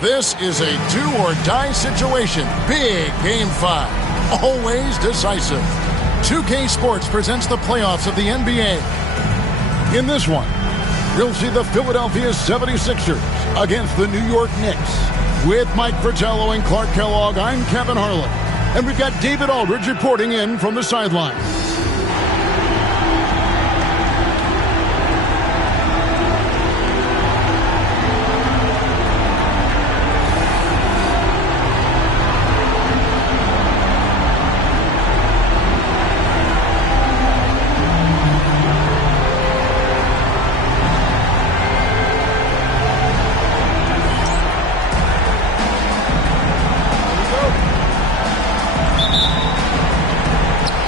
This is a do-or-die situation. Big Game 5. Always decisive. 2K Sports presents the playoffs of the NBA. In this one, you'll see the Philadelphia 76ers against the New York Knicks. With Mike Fratello and Clark Kellogg, I'm Kevin Harlan. And we've got David Aldridge reporting in from the sideline.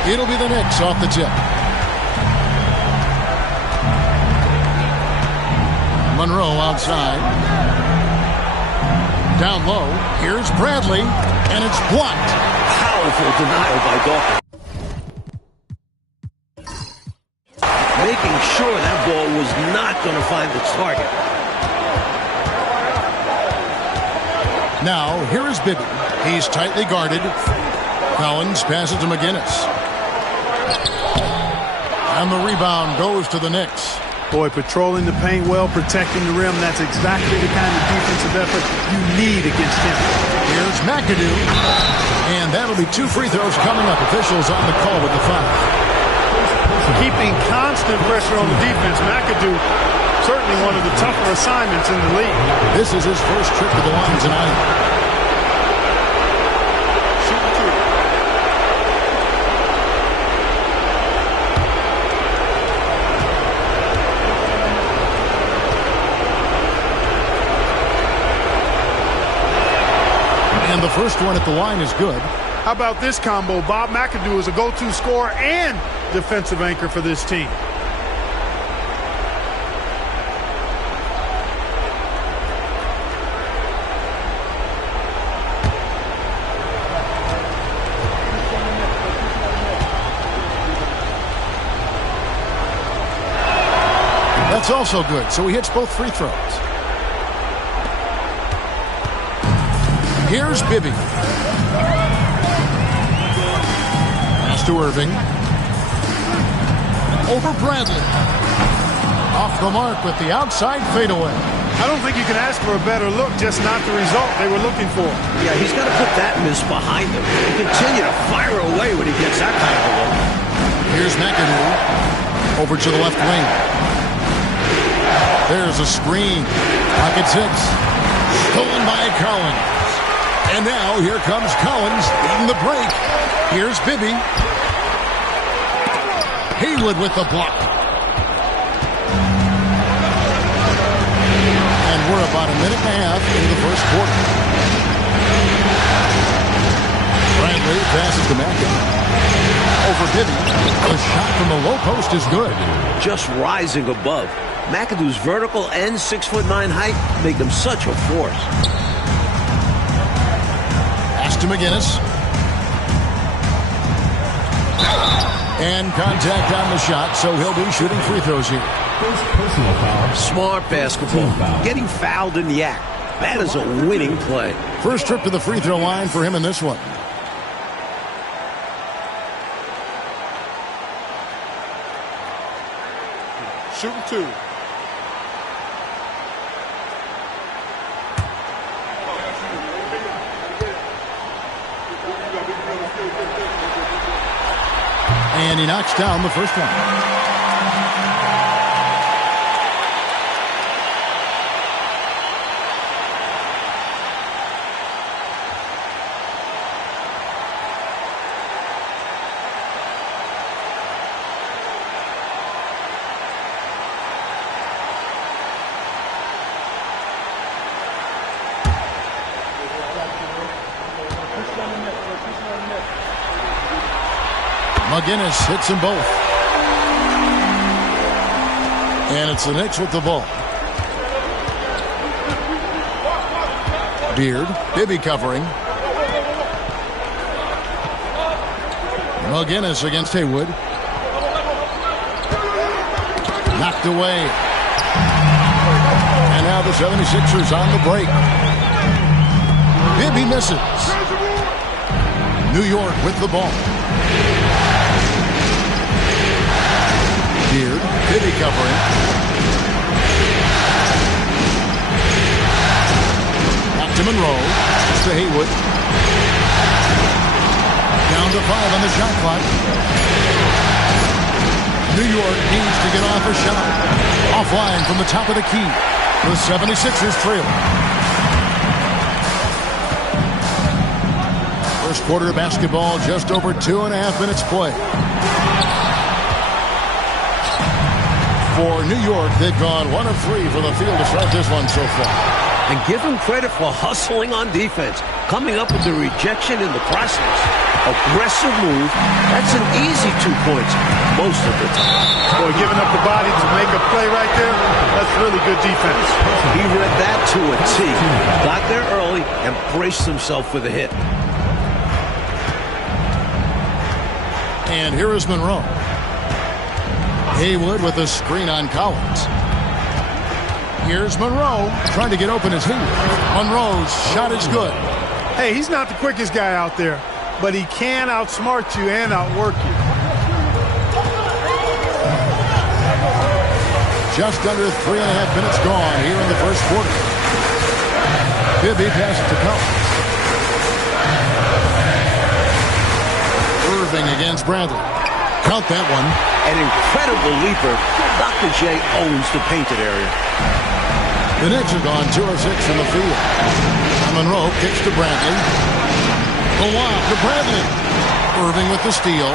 It'll be the Knicks off the tip. Monroe outside. Down low. Here's Bradley. And it's blocked. Powerful denial by Dawkins. Making sure that ball was not going to find its target. Now, here is Bibby. He's tightly guarded. Collins passes to McGinnis. And the rebound goes to the Knicks. Boy, patrolling the paint well, protecting the rim. That's exactly the kind of defensive effort you need against him. Here's McAdoo. And that'll be 2 free throws coming up. Officials on the call with the foul. Keeping constant pressure on the defense. McAdoo, certainly one of the tougher assignments in the league. This is his first trip to the line tonight. And the first one at the line is good. How about this combo? Bob McAdoo is a go-to scorer and defensive anchor for this team. That's also good, so he hits both free throws. Here's Bibby. Pass to Irving. Over Bradley. Off the mark with the outside fadeaway. I don't think you can ask for a better look, just not the result they were looking for. Yeah, he's got to put that miss behind him and continue to fire away when he gets that kind of a look. Here's McAdoo. Over to the left wing. There's a screen. Pocket 6. Stolen by Collins. And now here comes Collins leading the break. Here's Bibby. Haywood with the block. And we're about a minute and a half into the first quarter. Bradley passes to McAdoo. Over Bibby. The shot from the low post is good. Just rising above. McAdoo's vertical and 6'9" height make him such a force. To McGinnis. And contact on the shot, so he'll be shooting free throws here. Personal foul. Smart basketball. Getting fouled in the act. That is a winning play. First trip to the free throw line for him in this one. Shooting 2. And he knocks down the first one. McGinnis hits them both. And it's the Knicks with the ball. Beard, Bibby covering. McGinnis against Haywood. Knocked away. And now the 76ers on the break. Bibby misses. New York with the ball. Beard. Bibby covering. Back to Monroe. To Haywood. Down to 5 on the shot clock. New York needs to get off a shot. Offline from the top of the key. The 76ers trail. First quarter of basketball, just over 2.5 minutes play. For New York, they've gone 1 of 3 from the field to start this one so far. And give him credit for hustling on defense, coming up with the rejection in the process. Aggressive move. That's an easy 2 points most of the time. Boy, giving up the body to make a play right there, that's really good defense. He read that to a T. Got there early and braced himself for the hit. And here is Monroe. Haywood with a screen on Collins. Here's Monroe trying to get open his feet. Monroe's shot is good. Hey, he's not the quickest guy out there, but he can outsmart you and outwork you. Just under 3.5 minutes gone here in the first quarter. Bibby passes to Collins. Irving against Bradley. Count that one. An incredible leaper. Dr. J owns the painted area. The Knicks are gone 2 of 6 from the field. Monroe kicks to Bradley. The lob to Bradley. Irving with the steal.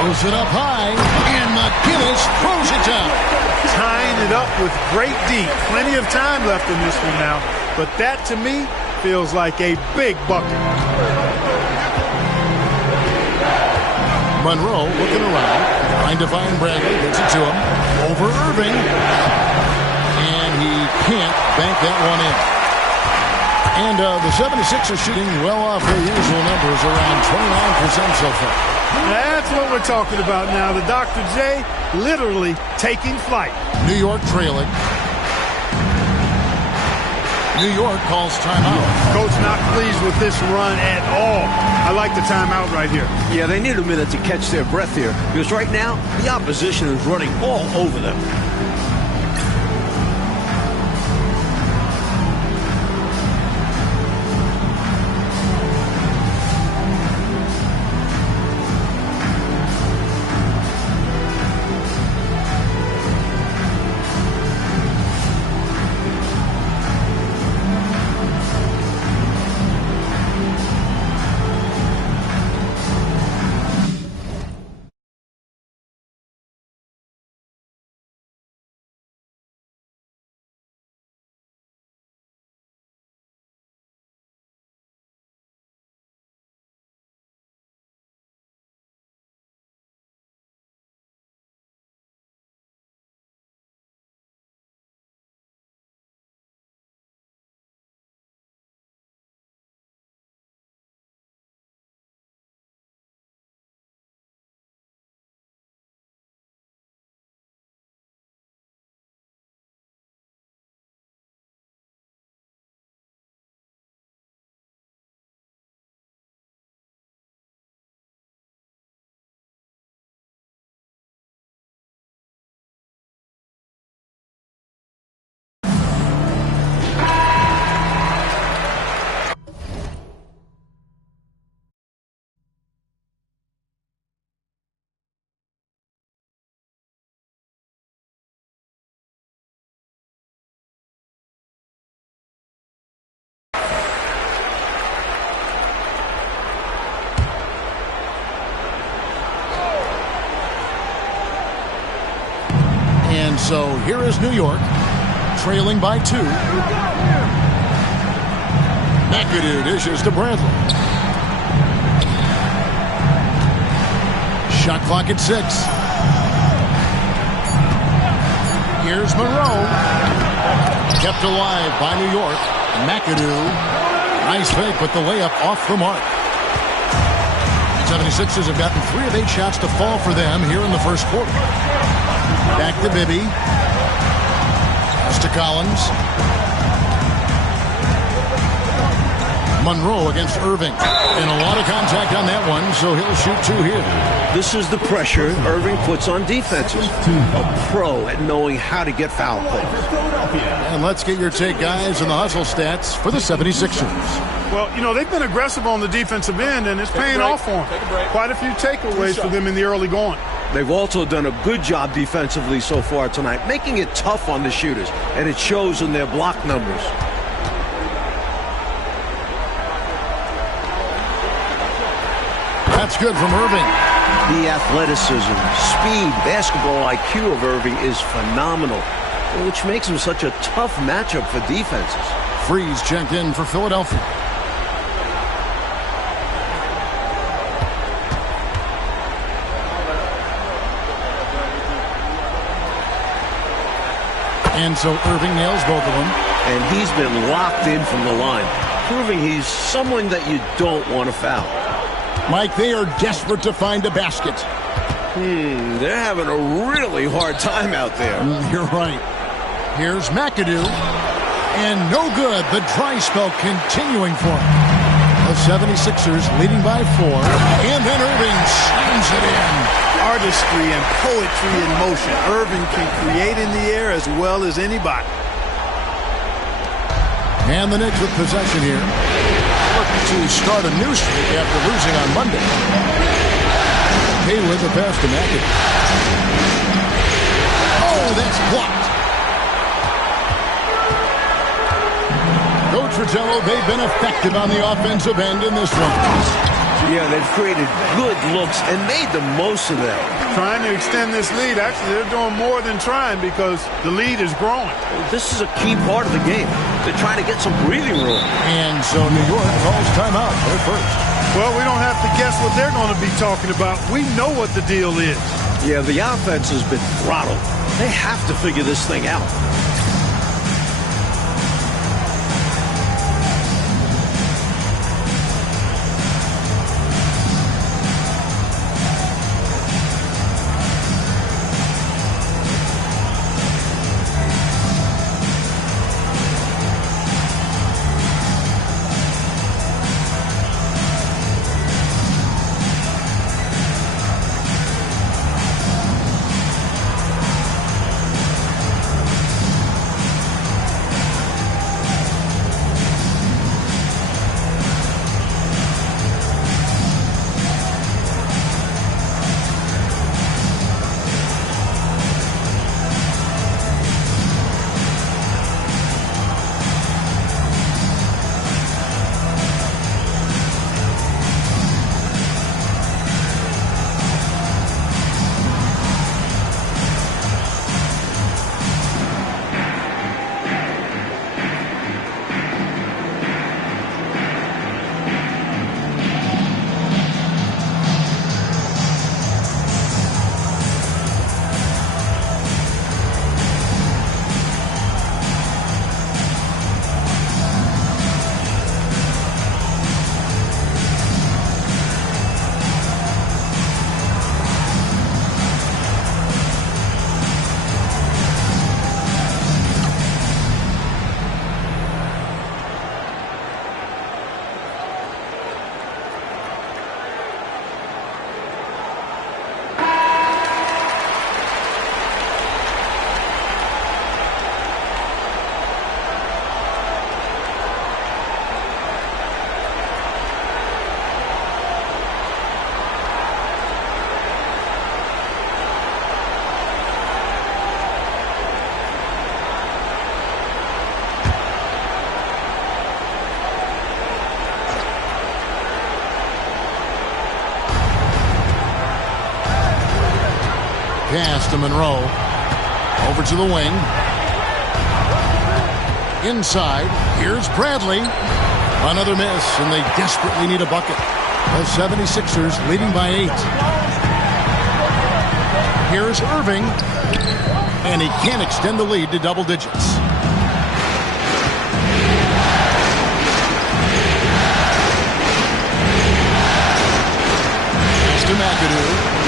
Throws it up high. And McGinnis throws it down. Tying it up with great D. Plenty of time left in this one now. But that, to me, feels like a big bucket. Monroe looking around. Trying to find Bradley. Gets it to him. Over Irving. And he can't bank that one in. And the 76ers shooting well off their usual numbers, around 29% so far. That's what we're talking about now. The Dr. J literally taking flight. New York trailing. New York calls timeout. Coach not pleased with this run at all. I like the timeout right here. Yeah, they need a minute to catch their breath here, because right now the opposition is running all over them. So here is New York, trailing by 2. McAdoo dishes to Bradley. Shot clock at 6. Here's Monroe. Kept alive by New York. McAdoo. Nice fake, but the layup off the mark. 76ers have gotten 3 of 8 shots to fall for them here in the first quarter. Back to Bibby. Pass to Collins. Monroe against Irving. And a lot of contact on that one, so he'll shoot 2 here. This is the pressure Irving puts on defenses. A pro at knowing how to get foul calls. And let's get your take, guys, on the hustle stats for the 76ers. Well, you know, they've been aggressive on the defensive end, and it's paying off for them. Quite a few takeaways for them in the early going. They've also done a good job defensively so far tonight, making it tough on the shooters, and it shows in their block numbers. That's good from Irving. The athleticism, speed, basketball IQ of Irving is phenomenal, which makes him such a tough matchup for defenses. Freeze checked in for Philadelphia. And so Irving nails both of them. And he's been locked in from the line, proving he's someone that you don't want to foul. Mike, they are desperate to find a basket. They're having a really hard time out there. You're right. Here's McAdoo. And no good. The dry spell continuing for him. The 76ers leading by 4. And then Irving slams it in. Artistry and poetry in motion. Irving can create in the air as well as anybody. And the Knicks with possession here. Looking to start a new streak after losing on Monday. Hayward the pass to McAdoo. Oh, that's blocked. Coach Fratello, they've been effective on the offensive end in this one. Yeah, they've created good looks and made the most of them. Trying to extend this lead. Actually, they're doing more than trying because the lead is growing. This is a key part of the game. They're trying to get some breathing room. And so New York calls timeout. They're first. Well, we don't have to guess what they're going to be talking about. We know what the deal is. Yeah, the offense has been throttled. They have to figure this thing out. Pass to Monroe. Over to the wing. Inside. Here's Bradley. Another miss, and they desperately need a bucket. The 76ers leading by 8. Here's Irving. And he can't extend the lead to double digits. Pass to McAdoo.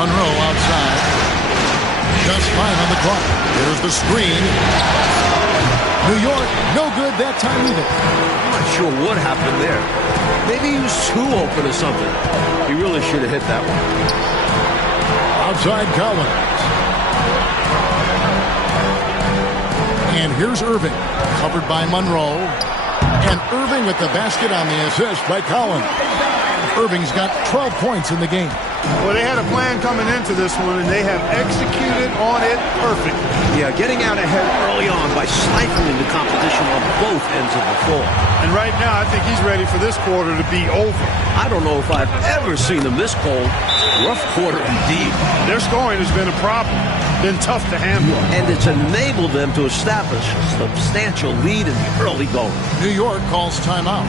Monroe outside. Just 5 on the clock. Here's the screen. New York, no good that time either. I'm not sure what happened there. Maybe he was too open or something. He really should have hit that one. Outside Collins. And here's Irving, covered by Monroe. And Irving with the basket on the assist by Collins. Irving's got 12 points in the game. Well, they had a plan coming into this one, and they have executed on it perfectly. Yeah, getting out ahead early on by stifling the competition on both ends of the floor. And right now, I think he's ready for this quarter to be over. I don't know if I've ever seen them this cold. Rough quarter indeed. Their scoring has been a problem. Been tough to handle. And it's enabled them to establish a substantial lead in the early going. New York calls timeout.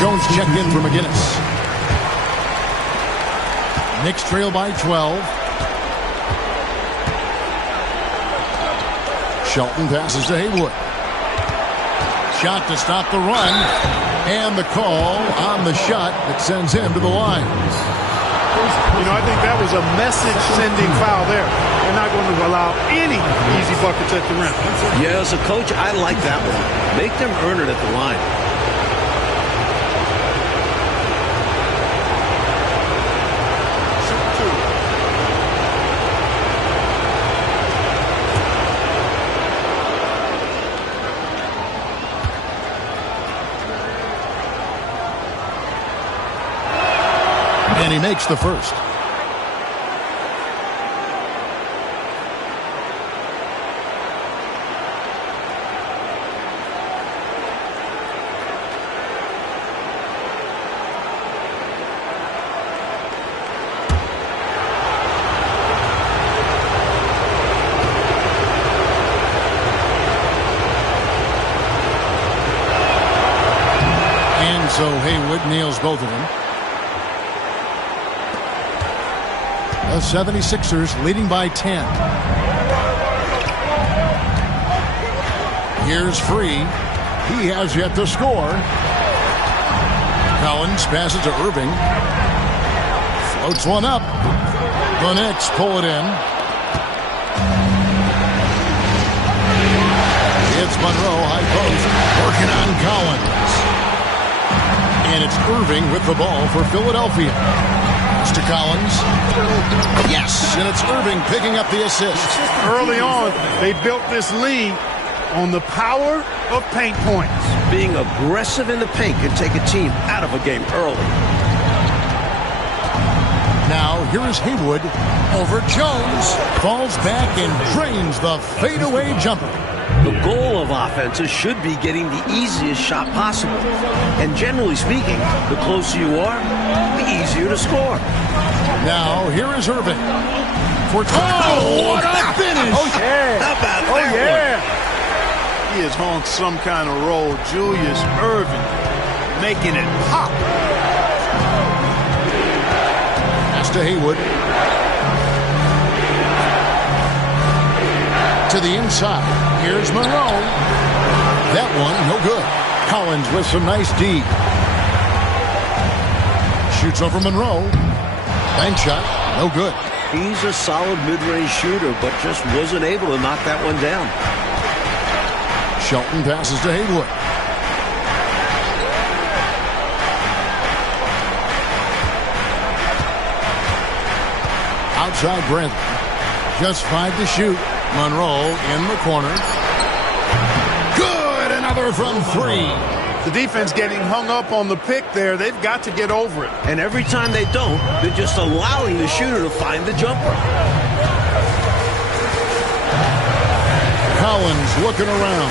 Jones checked in for McGinnis. Knicks trail by 12. Shelton passes to Haywood. Shot to stop the run. And the call on the shot that sends him to the line. You know, I think that was a message-sending foul there. They're not going to allow any easy buckets at the rim. Yeah, as a coach, I like that one. Make them earn it at the line. And he makes the first. And so Haywood nails both of them. The 76ers leading by 10. Here's Free. He has yet to score. Collins passes to Irving. Floats one up. The Knicks pull it in. It's Monroe, high post, working on Collins. And it's Irving with the ball for Philadelphia. To Collins. Yes, and it's Irving picking up the assist. Early on, they built this lead on the power of paint points. Being aggressive in the paint can take a team out of a game early. Now, here is Haywood over Jones. Falls back and drains the fadeaway jumper. The goal of offenses should be getting the easiest shot possible. And generally speaking, the closer you are, the easier to score. Now, here is Irving. For what a finish! Oh, yeah. How about Oh, that yeah. He is on some kind of roll. Julius Irving making it pop. Pass to Haywood. To the inside. Here's Monroe. That one, no good. Collins with some nice D. Shoots over Monroe. Bank shot, no good. He's a solid mid-range shooter, but just wasn't able to knock that one down. Shelton passes to Haywood. Outside Bradley. Just 5 to shoot. Monroe in the corner. Good! Another from 3. The defense getting hung up on the pick there. They've got to get over it. And every time they don't, they're just allowing the shooter to find the jumper. Collins looking around.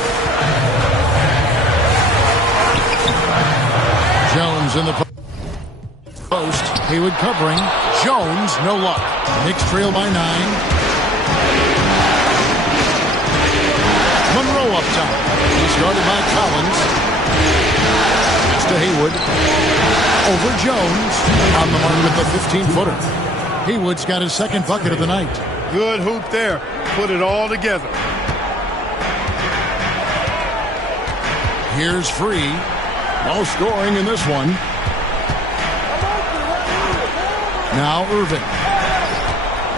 Jones in the post. Haywood covering. Jones, no luck. Knicks trail by 9. Monroe up top. He's guarded by Collins. Pass to Haywood. Over Jones. On the mark with the 15-footer. Haywood's got his second bucket of the night. Good hoop there. Put it all together. Here's Free. No scoring in this one. Now Irving.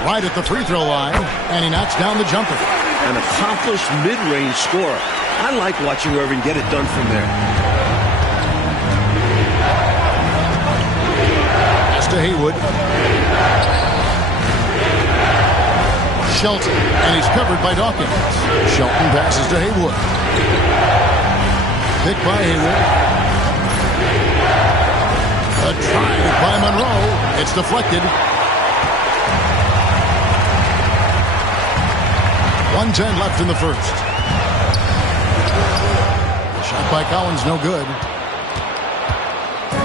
Right at the free throw line. And he knocks down the jumper. An accomplished mid-range scorer. I like watching Irving get it done from there. Pass to Haywood. Shelton. And he's covered by Dawkins. Shelton passes to Haywood. Pick by Haywood. A drive by Monroe. It's deflected. 1:10 left in the first. Shot by Collins, no good.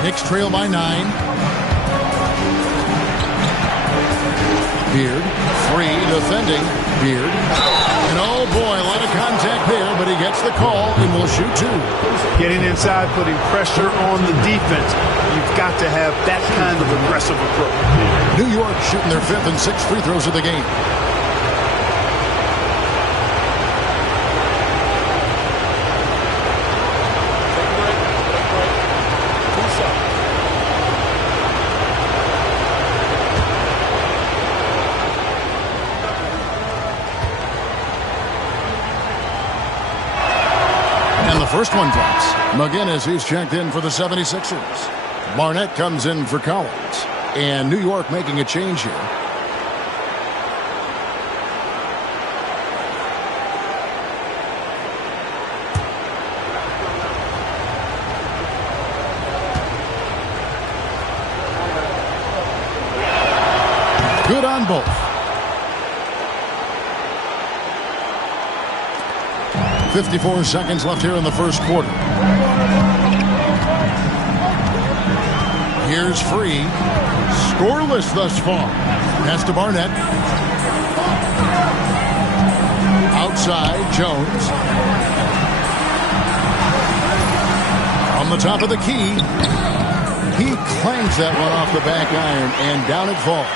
Knicks trail by 9. Beard, Free, defending. Beard. And oh boy, a lot of contact there, but he gets the call and will shoot 2. Getting inside, putting pressure on the defense. You've got to have that kind of aggressive approach. New York shooting their 5th and 6th free throws of the game. First one drops. McGinnis, who's checked in for the 76ers. Barnett comes in for Collins. And New York making a change here. Good on both. 54 seconds left here in the first quarter. Here's Free. Scoreless thus far. Pass to Barnett. Outside, Jones. On the top of the key. He clangs that one off the back iron, and down it falls.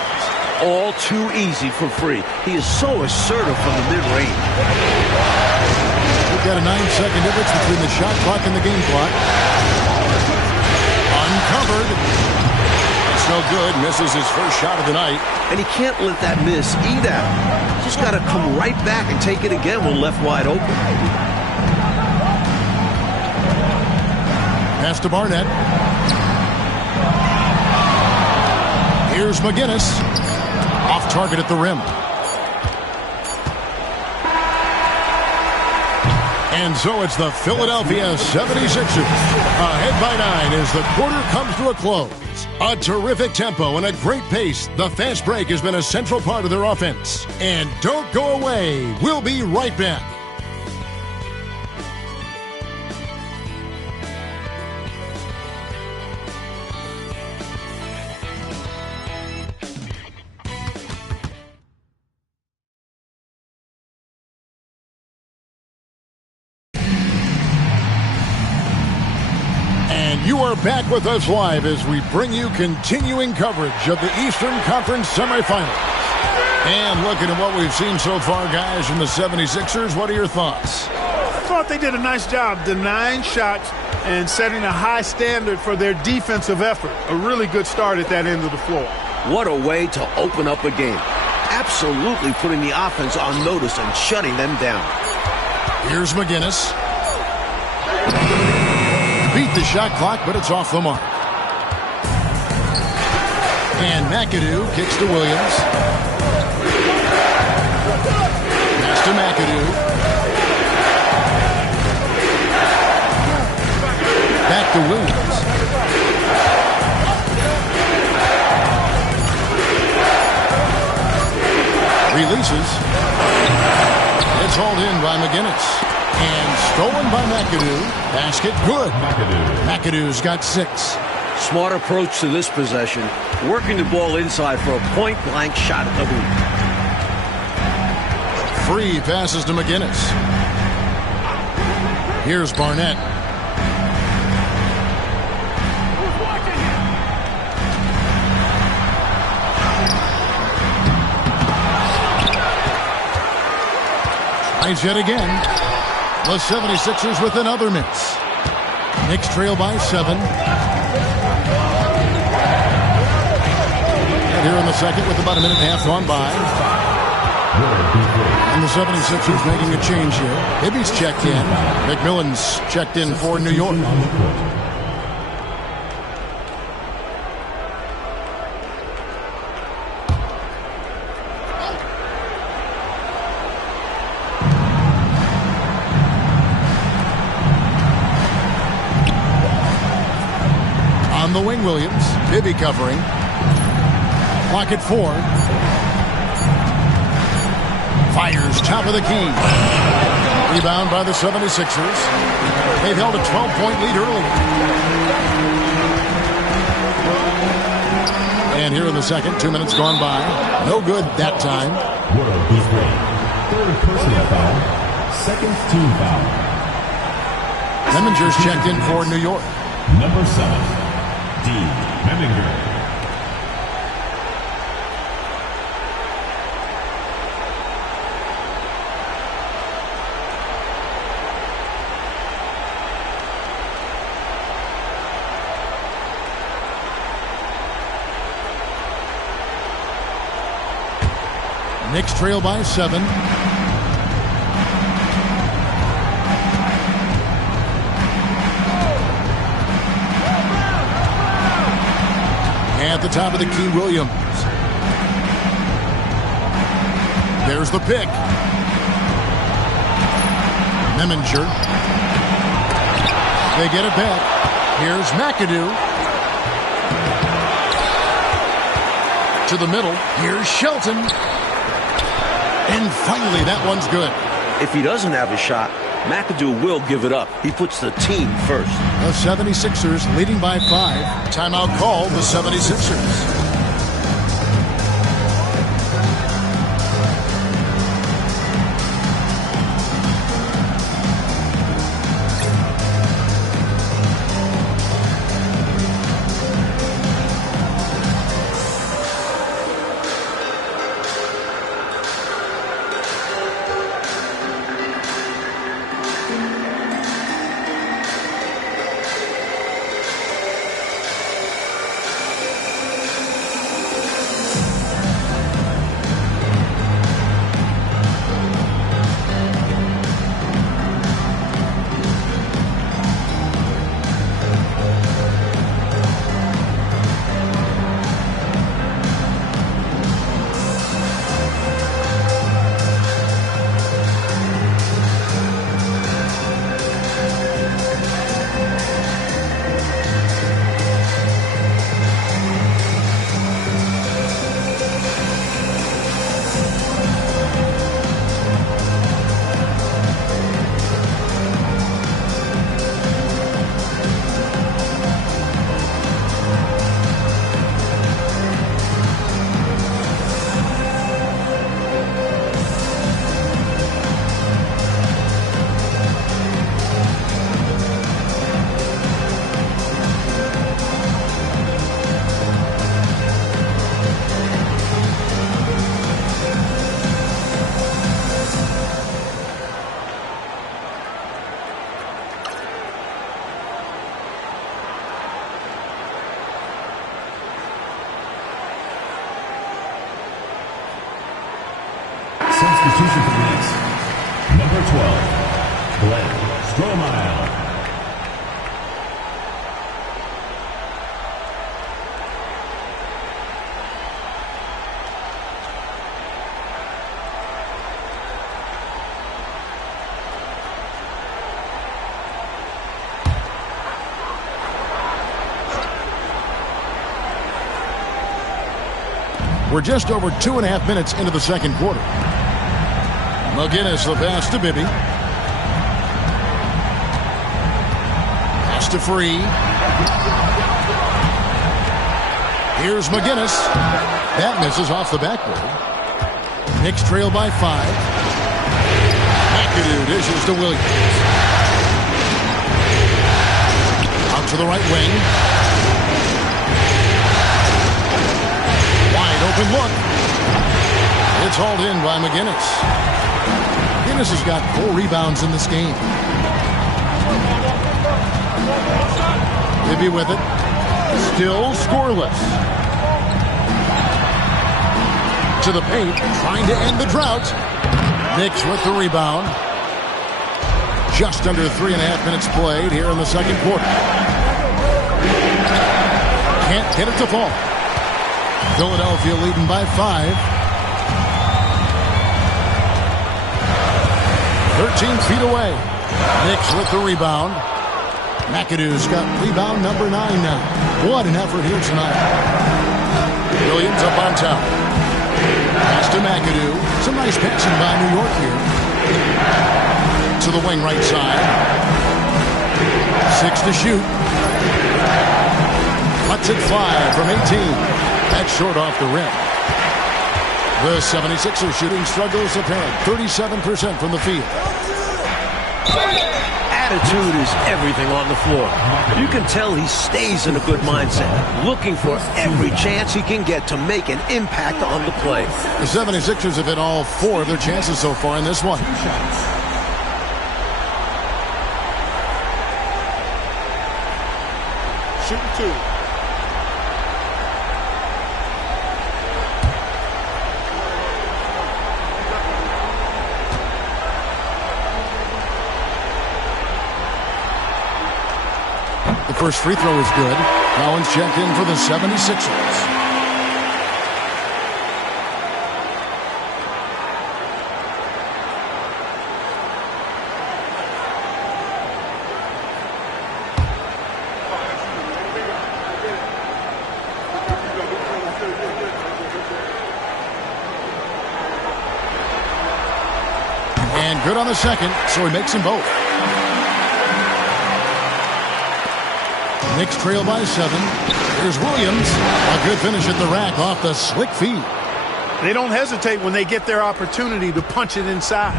All too easy for Free. He is so assertive from the mid-range. We've got a 9-second difference between the shot clock and the game clock. Uncovered. It's no good. Misses his first shot of the night. And he can't let that miss eat out. Just got to come right back and take it again when left wide open. Pass to Barnett. Here's McGinnis. Off target at the rim. And so it's the Philadelphia 76ers ahead by 9 as the quarter comes to a close. A terrific tempo and a great pace. The fast break has been a central part of their offense. And don't go away. We'll be right back. You are back with us live as we bring you continuing coverage of the Eastern Conference semifinals. And looking at what we've seen so far, guys, from the 76ers, what are your thoughts? I thought they did a nice job denying shots and setting a high standard for their defensive effort. A really good start at that end of the floor. What a way to open up a game. Absolutely putting the offense on notice and shutting them down. Here's McGinnis. Beat the shot clock, but it's off the mark. And McAdoo kicks to Williams. Pass to McAdoo. Back to Williams. Releases. It's hauled in by McGinnis. And stolen by McAdoo. Basket good. McAdoo's got 6. Smart approach to this possession. Working the ball inside for a point-blank shot at the hoop. Free passes to McGinnis. Here's Barnett. Tries yet again. The 76ers with another miss. Knicks trail by 7. And here in the second with about a minute and a half gone by. And the 76ers making a change here. Hibby's checked in. McMillan's checked in for New York. On the wing, Williams. Bibby covering. Clock at 4. Fires top of the key. Rebound by the 76ers. They've held a 12-point lead early. And here in the second, 2 minutes gone by. No good that time. What a big break. Third personal foul. Second team foul. Lemminger's checked in for New York. Number 7, D. Memminger. Knicks trail by 7. At the top of the key, Williams. There's the pick. Memminger. They get it back. Here's McAdoo. To the middle. Here's Shelton. And finally, that one's good. If he doesn't have a shot, McAdoo will give it up. He puts the team first. The 76ers leading by 5. Timeout called the 76ers. Substitution for the Knicks. Number 12, Glenn Strohmeyer. We're just over 2.5 minutes into the second quarter. McGinnis the pass to Bibby. Pass to Free. Here's McGinnis. That misses off the backboard. Knicks trail by 5. McAdoo dishes to Williams. Out to the right wing. Wide open look. It's hauled in by McGinnis. McGinnis has got 4 rebounds in this game. Bibby with it. Still scoreless. To the paint, trying to end the drought. Knicks with the rebound. Just under 3.5 minutes played here in the second quarter. Can't get it to fall. Philadelphia leading by 5. 13 feet away. Knicks with the rebound. McAdoo's got rebound number 9 now. What an effort here tonight. Williams up on top. Pass to McAdoo. Some nice passing by New York here. To the wing right side. 6 to shoot. Lets it fly from 18. That's short off the rim. The 76ers shooting struggles apparent. 37% from the field. Attitude is everything on the floor. You can tell he stays in a good mindset, looking for every chance he can get to make an impact on the play. The 76ers have hit all 4 of their chances so far in this one. Shooting 2. The first free throw is good. Collins checked in for the 76ers. And good on the second, so he makes them both. Knicks trail by 7. Here's Williams. A good finish at the rack off the slick feed. They don't hesitate when they get their opportunity to punch it inside.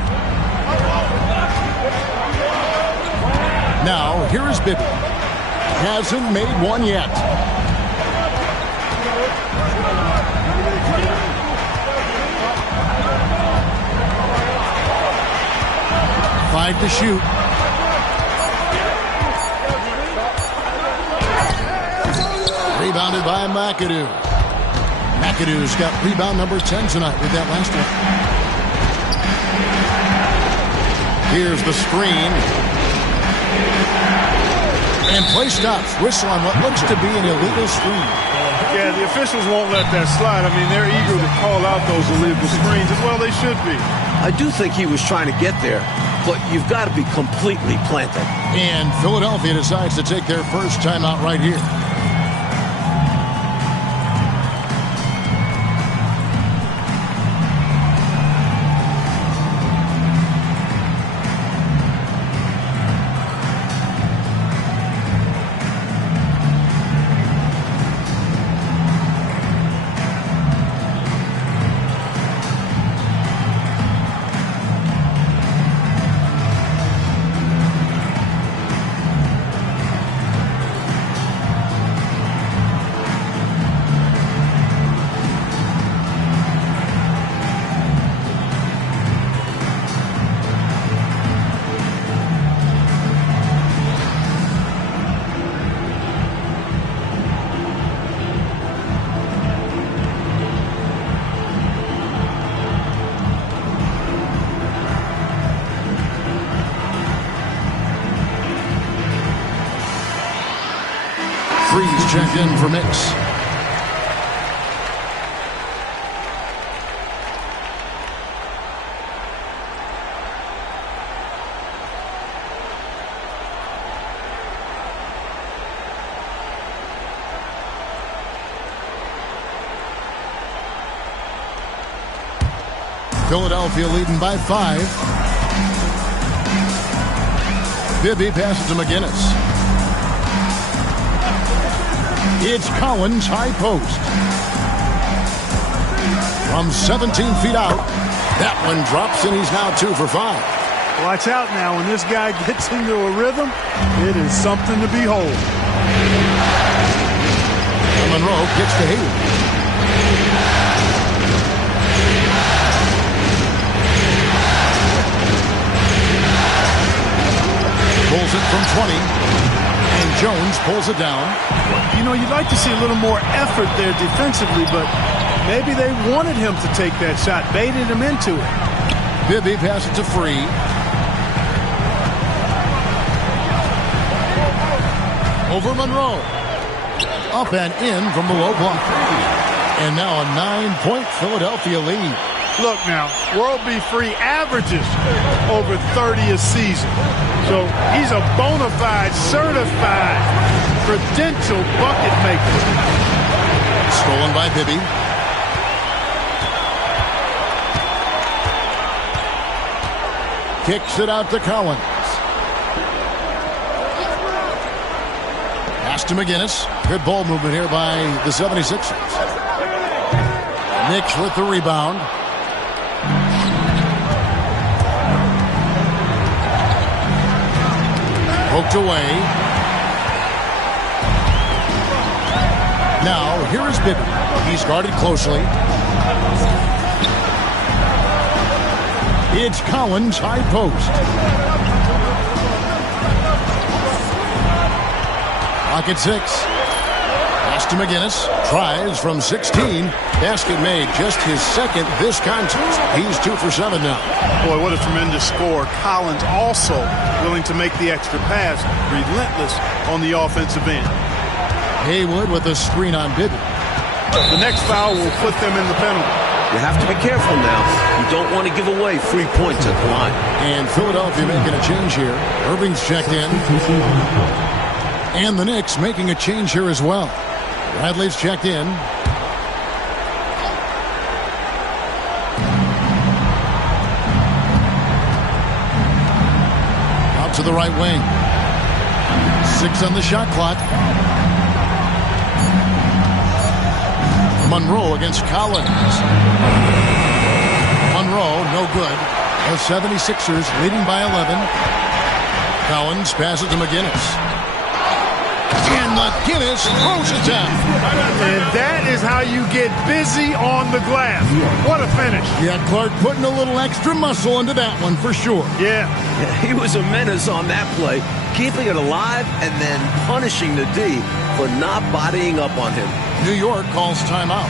Now, here is Bibby. Hasn't made one yet. Five to shoot. Rebounded by McAdoo. McAdoo's got rebound number 10 tonight with that last one. Here's the screen. And play stops. Whistle on what looks to be an illegal screen. Yeah, the officials won't let that slide. I mean, they're eager to call out those illegal screens, and well, they should be. I do think he was trying to get there, but you've got to be completely planted. And Philadelphia decides to take their first timeout right here. Freeze checked in for Knicks. Philadelphia leading by 5. Bibby passes to McGinnis. It's Collins, high post. From 17 feet out, that one drops, and he's now 2 for 5. Watch out now. When this guy gets into a rhythm, it is something to behold. Monroe gets to Hayward. Pulls it from 20. And Jones pulls it down. You know, you'd like to see a little more effort there defensively, but maybe they wanted him to take that shot, baited him into it. Bibby passes to Free. Over Monroe. Up and in from below block. And now a 9-point Philadelphia lead. Look now, World B. Free averages over 30 a season. So he's a bona fide, certified, credentialed bucket maker. Stolen by Bibby. Kicks it out to Collins. Pass to McGinnis. Good ball movement here by the 76ers. Knicks with the rebound. Poked away. Now, here is Bibby. He's guarded closely. It's Collins, high post. Pocket 6. Pass to McGinnis. Tries from 16. Basket made. Just his second this contest. He's 2 for 7 now. Boy, what a tremendous score. Collins also willing to make the extra pass. Relentless on the offensive end. Haywood with a screen on Bibby. The next foul will put them in the penalty. You have to be careful now. You don't want to give away free points at the line. And Philadelphia making a change here. Irving's checked in. And the Knicks making a change here as well. Bradley's checked in. Out to the right wing. 6 on the shot clock. Monroe against Collins. Monroe, no good. The 76ers leading by 11. Collins passes to McGinnis. And McGinnis throws it down. And that is how you get busy on the glass. What a finish. Yeah, Clark putting a little extra muscle into that one for sure. Yeah. He was a menace on that play, keeping it alive and then punishing the D for not bodying up on him. New York calls timeout.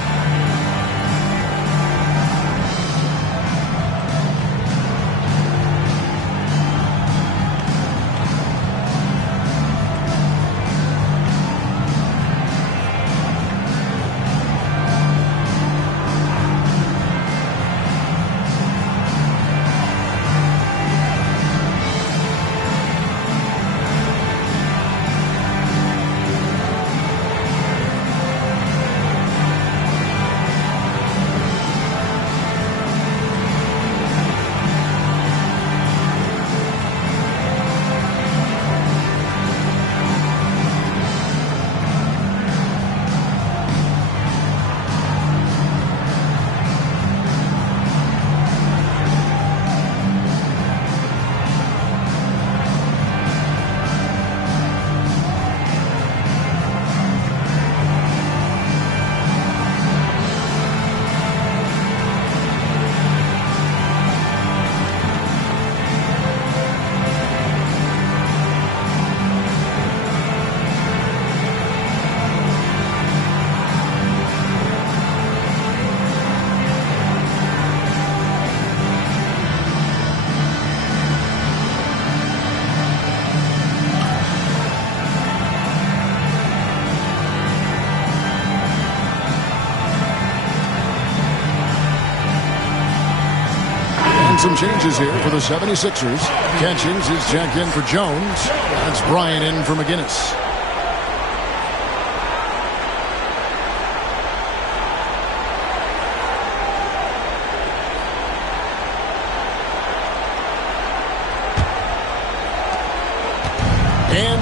Some changes here for the 76ers. Catchings is checked in for Jones. That's Bryant in for McGinnis.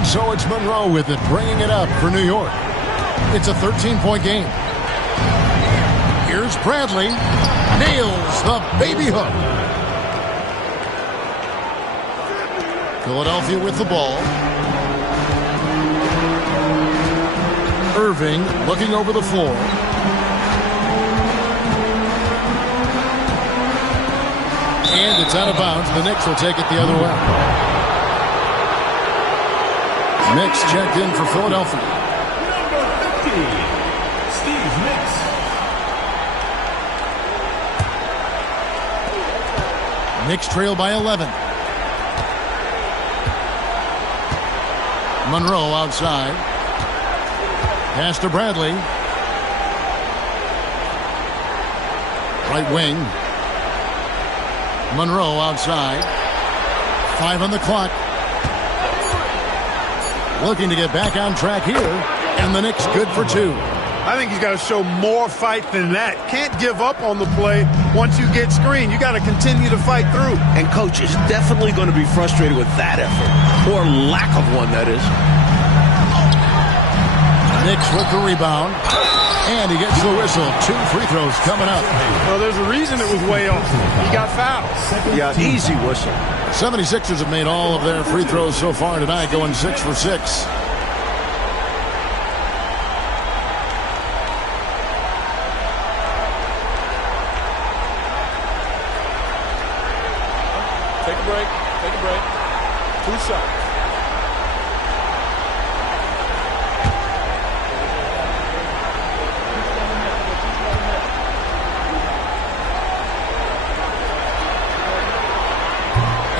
And so it's Monroe with it, bringing it up for New York. It's a 13-point game. Here's Bradley. Nails the baby hook. Philadelphia with the ball. Irving looking over the floor. And it's out of bounds. The Knicks will take it the other way. Knicks checked in for Philadelphia. Number 50, Steve Knicks. Knicks trail by 11. Monroe outside. Pass to Bradley. Right wing. Monroe outside. 5 on the clock. Looking to get back on track here. And the Knicks good for 2. I think he's got to show more fight than that. Can't give up on the play once you get screened. You got to continue to fight through. And coach is definitely going to be frustrated with that effort. Or lack of one, that is. Knicks with the rebound. And he gets the whistle. 2 free throws coming up. Well, there's a reason it was way off. He got fouled. Yeah, easy whistle. 76ers have made all of their free throws so far tonight, going 6 for 6. Take a break. Take a break. 2 shots.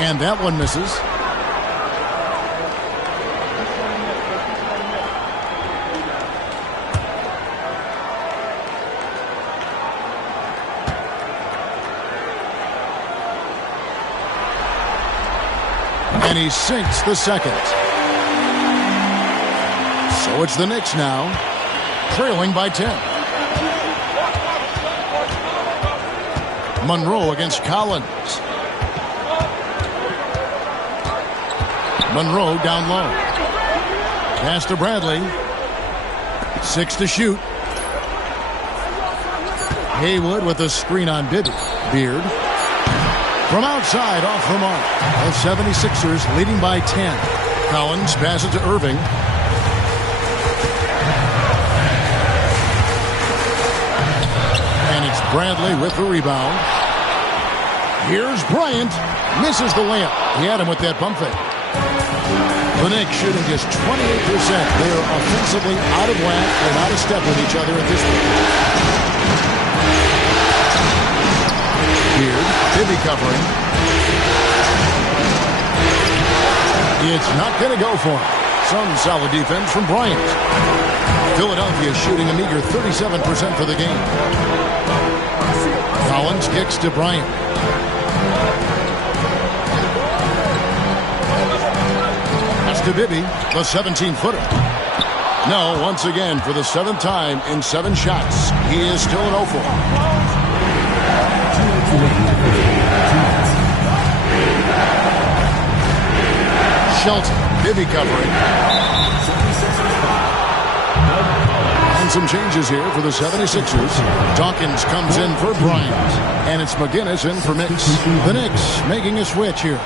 And that one misses. And he sinks the second. So it's the Knicks now, trailing by 10. Monroe against Collins. Monroe down low. Pass to Bradley. 6 to shoot. Haywood with a screen on Bibby. Beard. From outside, off the mark. The 76ers leading by 10. Collins passes to Irving. And it's Bradley with the rebound. Here's Bryant. Misses the layup. He had him with that pump fake. The Knicks shooting just 28%. They are offensively out of whack and out of step with each other at this point. Beard, Bibby covering. It's not going to go for him. Some solid defense from Bryant. Philadelphia shooting a meager 37% for the game. Collins kicks to Bryant. To Bibby, the 17-footer. No, once again, for the 7th time in 7 shots, he is still an 0-4. Shelton, Bibby covering. And some changes here for the 76ers. Dawkins comes in for Bryant. And it's McGinnis in for Knicks. The Knicks making a switch here.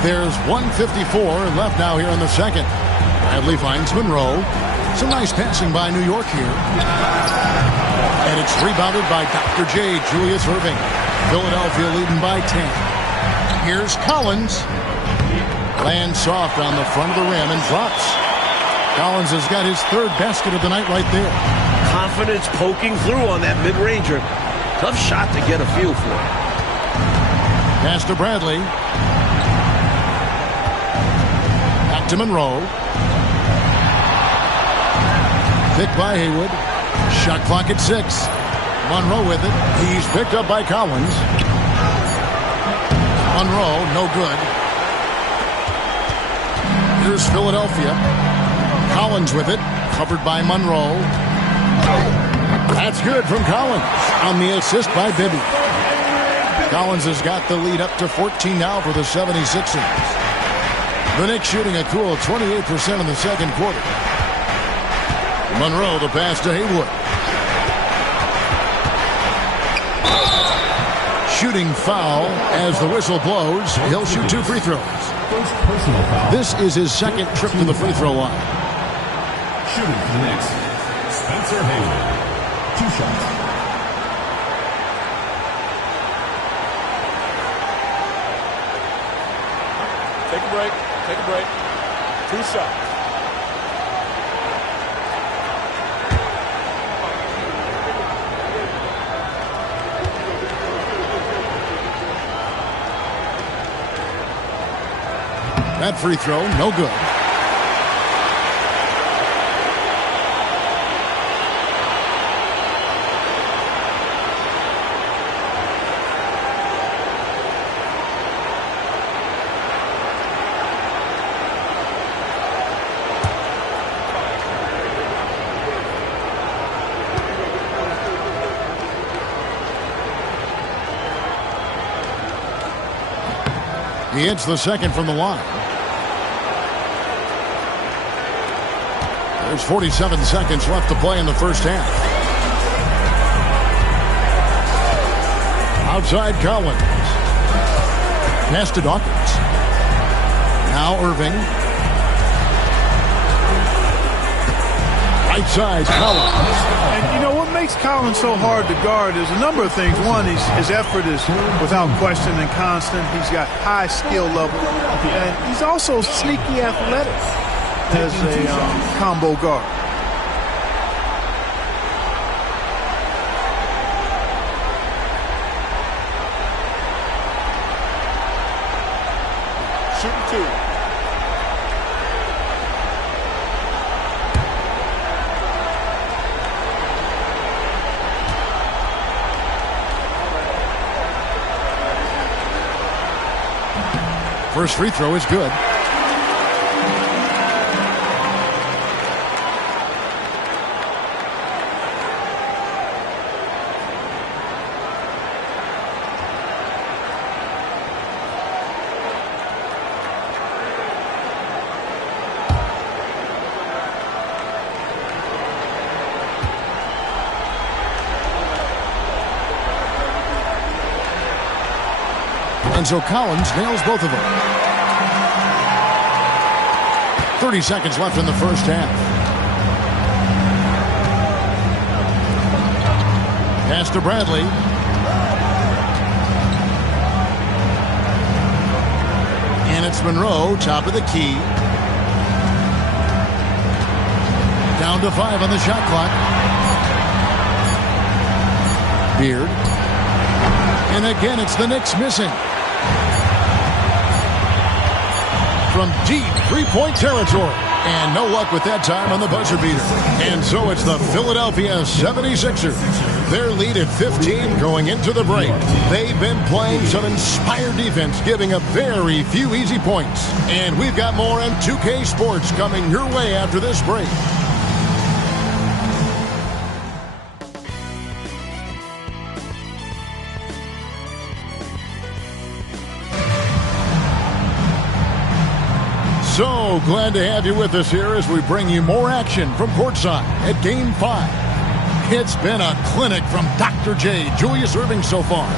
There's 1:54 left now here in the second. Bradley finds Monroe. Some nice passing by New York here. And it's rebounded by Dr. J, Julius Irving. Philadelphia leading by 10. Here's Collins. Lands soft on the front of the rim and drops. Collins has got his 3rd basket of the night right there. Confidence poking through on that mid-ranger. Tough shot to get a feel for. Pass to Bradley. To Monroe. Picked by Haywood. Shot clock at 6. Monroe with it. He's picked up by Collins. Monroe, no good. Here's Philadelphia. Collins with it. Covered by Monroe. That's good from Collins on the assist by Bibby. Collins has got the lead up to 14 now for the 76ers. The Knicks shooting a cool 28% in the second quarter. Monroe the pass to Haywood. Shooting foul as the whistle blows. He'll shoot 2 free throws. This is his second trip to the free throw line. Shooting for the Knicks, Spencer Haywood. 2 shots. Take a break. Take a break. 2 shots. That free throw, no good. He hits the second from the line. There's 47 seconds left to play in the first half. Outside Collins. Pass to Dawkins. Now Irving. Right side, Collins. And you know what makes Collins so hard to guard is a number of things. One, his effort is without question and constant. He's got high skill level. And he's also sneaky athletic as a combo guard. Shooting 2. First free throw is good. And so Collins nails both of them. 30 seconds left in the first half. Pass to Bradley. And it's Monroe, top of the key. Down to 5 on the shot clock. Beard. And again, it's the Knicks missing. From deep three-point territory. And no luck with that time on the buzzer beater. And so it's the Philadelphia 76ers. Their lead at 15 going into the break. They've been playing some inspired defense, giving up very few easy points. And we've got more on 2K Sports coming your way after this break. So glad to have you with us here as we bring you more action from courtside at Game 5. It's been a clinic from Dr. J, Julius Erving so far.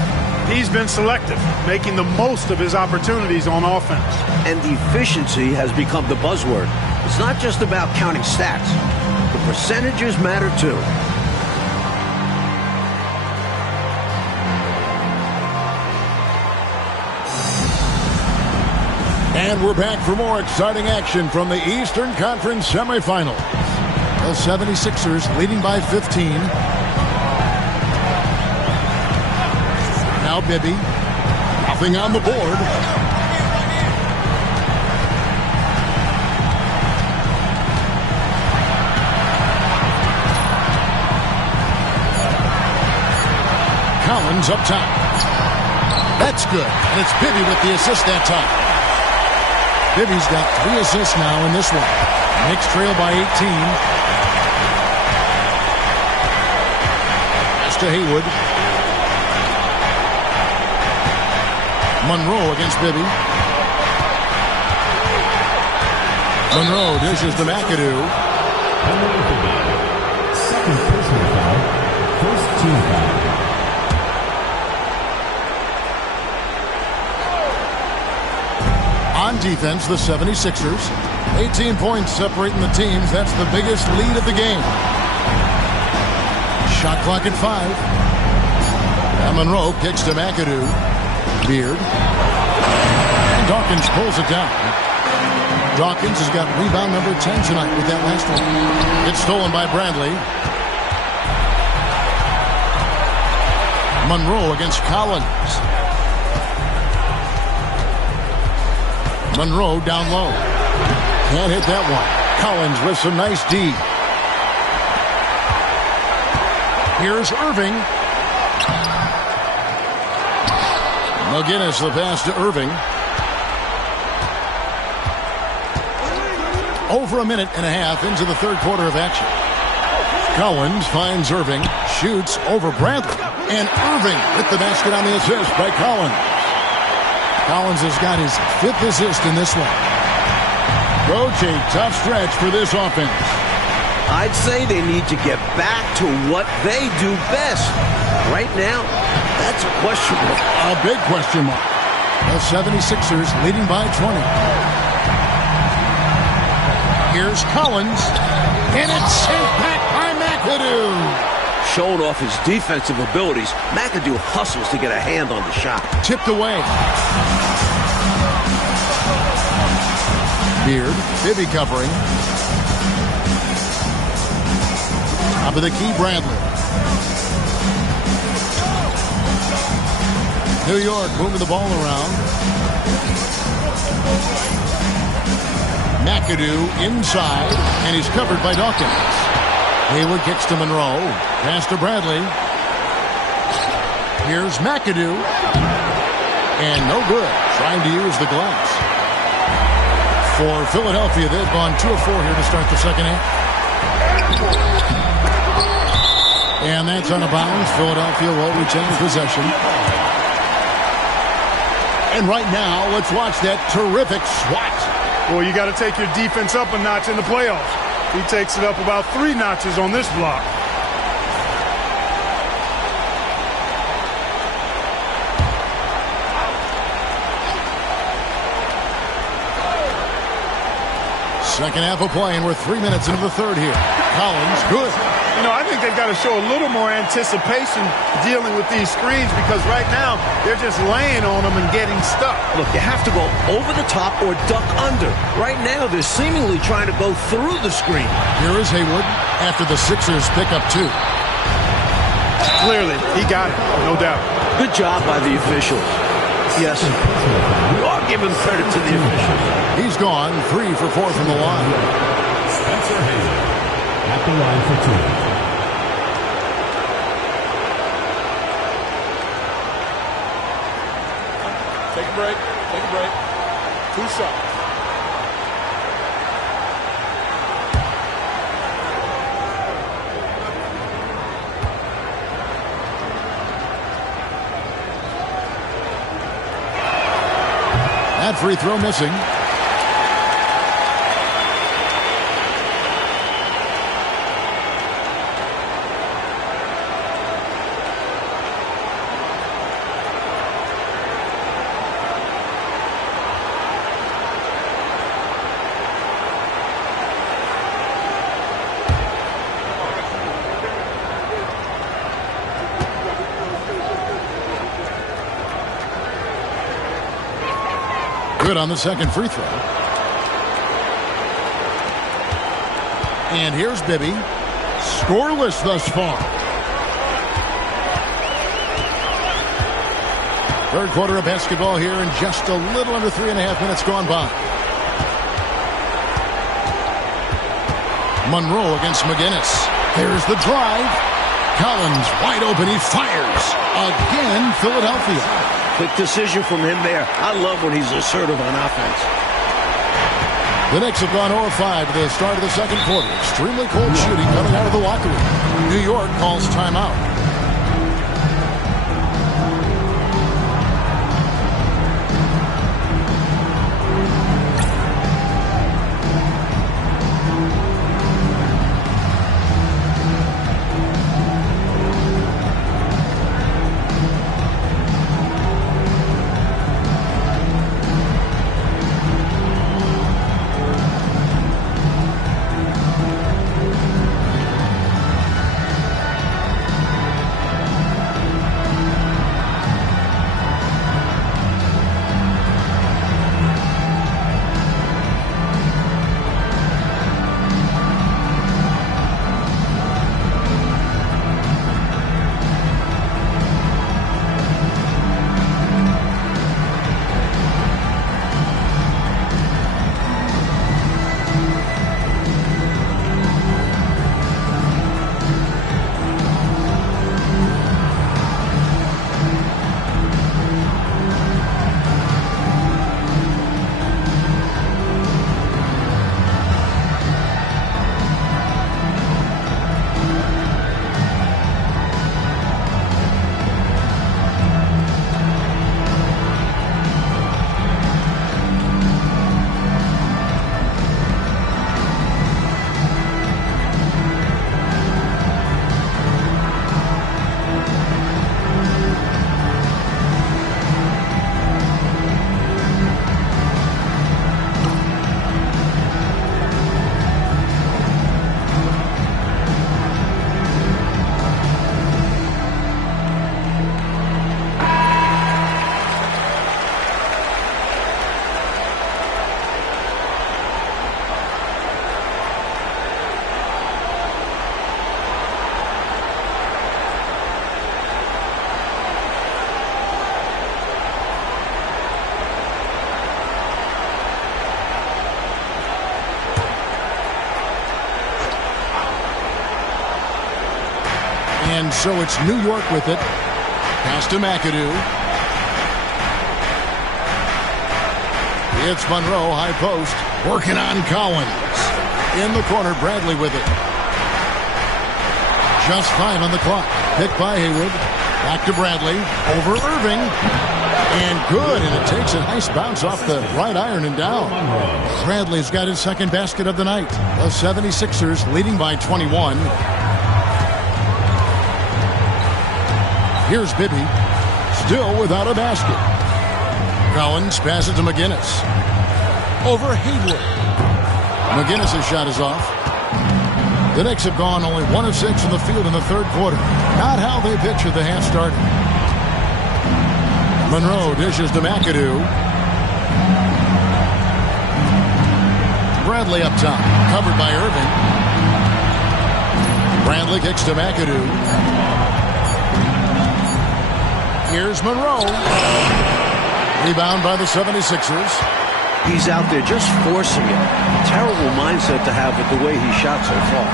He's been selective, making the most of his opportunities on offense. And efficiency has become the buzzword. It's not just about counting stats. The percentages matter too. And we're back for more exciting action from the Eastern Conference semifinals. The 76ers leading by 15. Now Bibby. Nothing on the board. Collins up top. That's good. And it's Bibby with the assist that time. Bibby's got 3 assists now in this one. Knicks trail by 18. to Haywood. Monroe against Bibby. Monroe dishes to McAdoo. Second personal foul. First team foul. On defense, the 76ers. 18 points separating the teams. That's the biggest lead of the game. Shot clock at 5. And Monroe kicks to McAdoo. Beard. And Dawkins pulls it down. Dawkins has got rebound number 10 tonight with that last one. It's stolen by Bradley. Monroe against Collins. Monroe down low. Can't hit that one. Collins with some nice D. Here's Irving. McGinnis the pass to Irving. Over a minute and a half into the third quarter of action. Collins finds Irving. Shoots over Bradley. And Irving with the basket on the assist by Collins. Collins has got his 5th assist in this one. Coach, a tough stretch for this offense. I'd say they need to get back to what they do best. Right now, that's a question mark. A big question mark. The 76ers leading by 20. Here's Collins. And it's sent back by McAdoo. Showing off his defensive abilities, McAdoo hustles to get a hand on the shot. Tipped away. Beard, Bibby covering. Top of the key, Bradley. New York moving the ball around. McAdoo inside, and he's covered by Dawkins. Haywood kicks to Monroe. Pass to Bradley. Here's McAdoo. And no good. Trying to use the glass. For Philadelphia, they've gone 2 of 4 here to start the second half. And that's out of bounds. Philadelphia will retain possession. And right now, let's watch that terrific swat. Well, you got to take your defense up a notch in the playoffs. He takes it up about 3 notches on this block. Second half of play, and we're 3 minutes into the third here. Collins, good. You know, I think they've got to show a little more anticipation dealing with these screens because right now they're just laying on them and getting stuck. Look, you have to go over the top or duck under. Right now, they're seemingly trying to go through the screen. Here is Haywood after the Sixers pick up 2. Clearly, he got it, no doubt. Good job by the officials. Yes, we are giving credit to the officials. He's gone 3 for 4 from the line. Spencer Haywood at the line for 2. Take a break. Take a break. 2 shots. That free throw missing. Good on the second free throw. And here's Bibby. Scoreless thus far. Third quarter of basketball here, and just a little under 3.5 minutes gone by. Monroe against McGinnis. There's the drive. Collins wide open. He fires. Again, Philadelphia. Quick decision from him there. I love when he's assertive on offense. The Knicks have gone 0-5 to the start of the second quarter. Extremely cold shooting coming out of the locker room. New York calls timeout. So it's New York with it. Pass to McAdoo. It's Monroe, high post. Working on Collins. In the corner, Bradley with it. Just 5 on the clock. Picked by Haywood. Back to Bradley. Over Irving. And good. And it takes a nice bounce off the right iron and down. Bradley's got his second basket of the night. The 76ers leading by 21. Here's Bibby. Still without a basket. Collins passes to McGinnis. Over Haywood. McGinnis' shot is off. The Knicks have gone only 1 of 6 from the field in the third quarter. Not how they pictured the half started. Monroe dishes to McAdoo. Bradley up top. Covered by Irving. Bradley kicks to McAdoo. Here's Monroe. Rebound by the 76ers. He's out there just forcing it. Terrible mindset to have with the way he shot so far.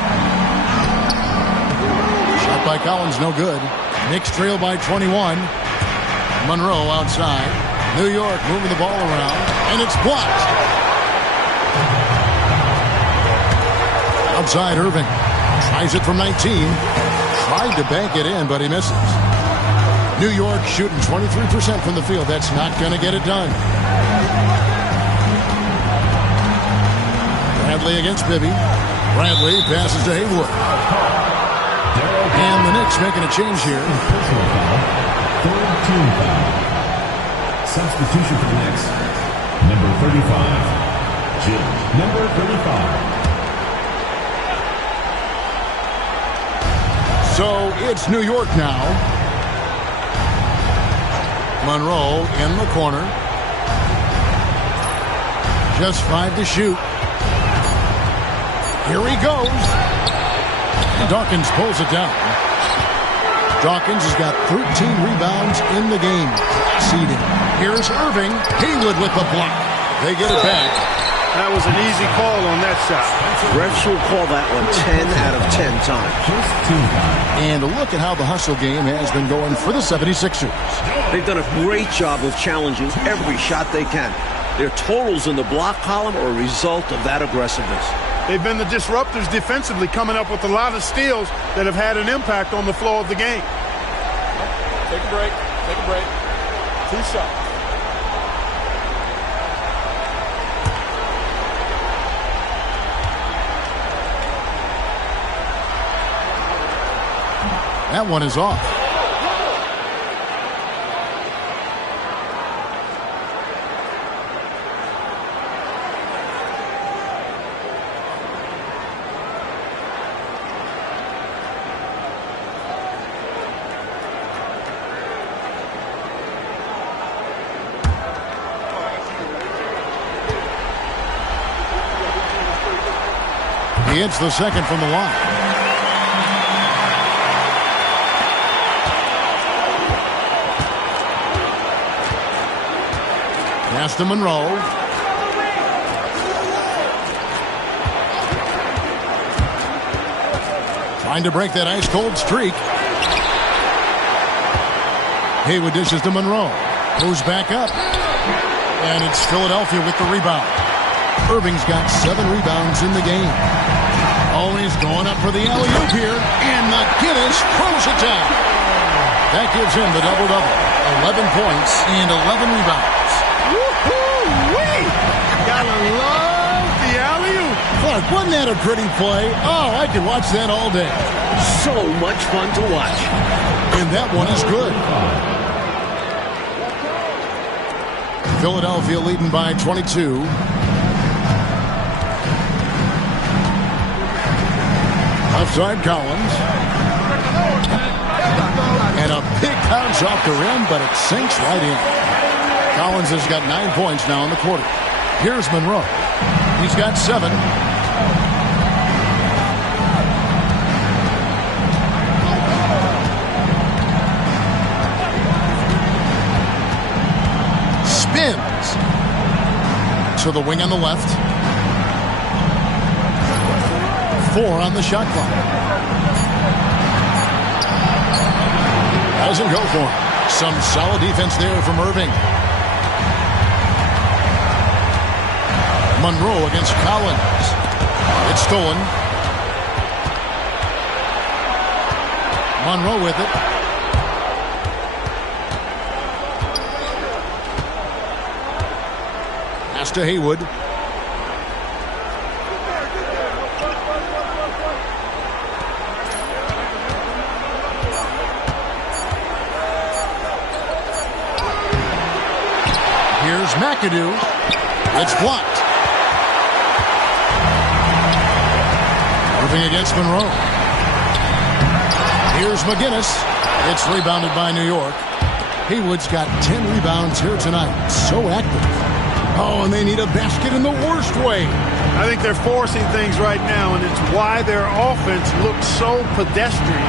Shot by Collins, no good. Knicks trail by 21. Monroe outside. New York moving the ball around. And it's blocked. Outside Irving. Tries it from 19. Tried to bank it in, but he misses. New York shooting 23% from the field. That's not going to get it done. Bradley against Bibby. Bradley passes to Haywood. And the Knicks making a change here. Third team foul. Substitution for the Knicks. Number 35. Jim. Number 35. So it's New York now. Monroe in the corner. Just 5 to shoot. Here he goes. Dawkins pulls it down. Dawkins has got 13 rebounds in the game. Seeding. Here's Irving. Haywood with the block. They get it back. That was an easy call on that shot. Refs will call that one 10 out of 10 times. And look at how the hustle game has been going for the 76ers. They've done a great job of challenging every shot they can. Their totals in the block column are a result of that aggressiveness. They've been the disruptors defensively, coming up with a lot of steals that have had an impact on the flow of the game. Take a break. Take a break. 2 shots. That one is off. He hits the second from the line. Pass to Monroe. Trying to break that ice-cold streak. Haywood dishes to Monroe. Goes back up. And it's Philadelphia with the rebound. Irving's got 7 rebounds in the game. Always going up for the alley-oop here. And McGinnis throws it down. That gives him the double-double. 11 points and 11 rebounds. Woo-hoo-wee! Gotta love the alley-oop. Look, wasn't that a pretty play? Oh, I could watch that all day. So much fun to watch. And that one is good. Philadelphia leading by 22. Outside Collins. And a big bounce off the rim, but it sinks right in. Collins has got 9 points now in the quarter. Here's Monroe. He's got 7. Spins to the wing on the left. 4 on the shot clock. Doesn't go for him. Some solid defense there from Irving. Monroe against Collins. It's stolen. Monroe with it. Pass to Haywood. Here's McAdoo. It's blocked. Irving against Monroe. Here's McGinnis. It's rebounded by New York. Haywood's got 10 rebounds here tonight. So active. Oh, and they need a basket in the worst way. I think they're forcing things right now, and it's why their offense looks so pedestrian.